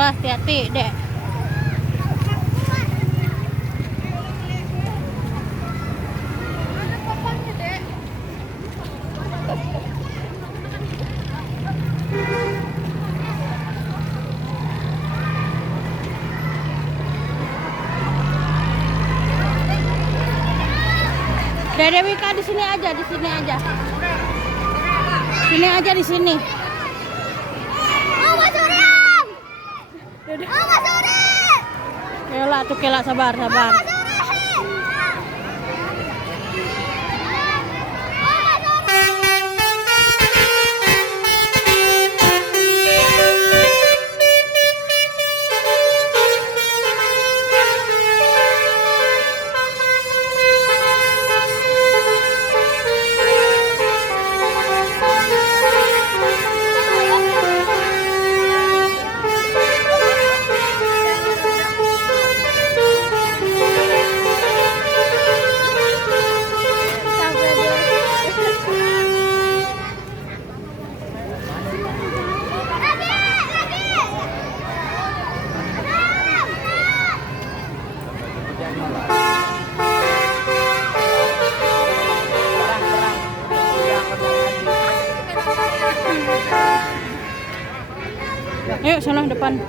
Wah, hati-hati, Dek. Dede Wika di sini aja, di sini aja. Sini aja di sini. Oh, Mas Suryan. Dede. Oh, Mas Suryan. Yolah tuh kelak sabar, sabar. Ayo sana depan.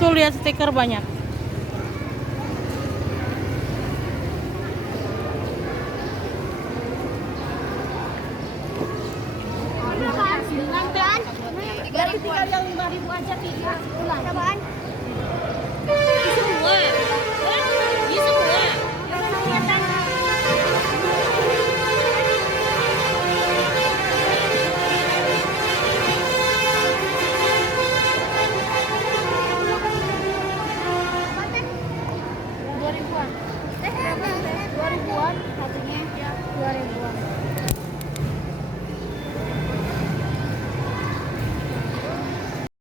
Tuh lihat stiker banyak. Berarti tinggal yang 5.000 aja 3 bulan. Apaan? Semua. Ini semua. Ribuan. 2 ribuan, satunya 2 ribuan.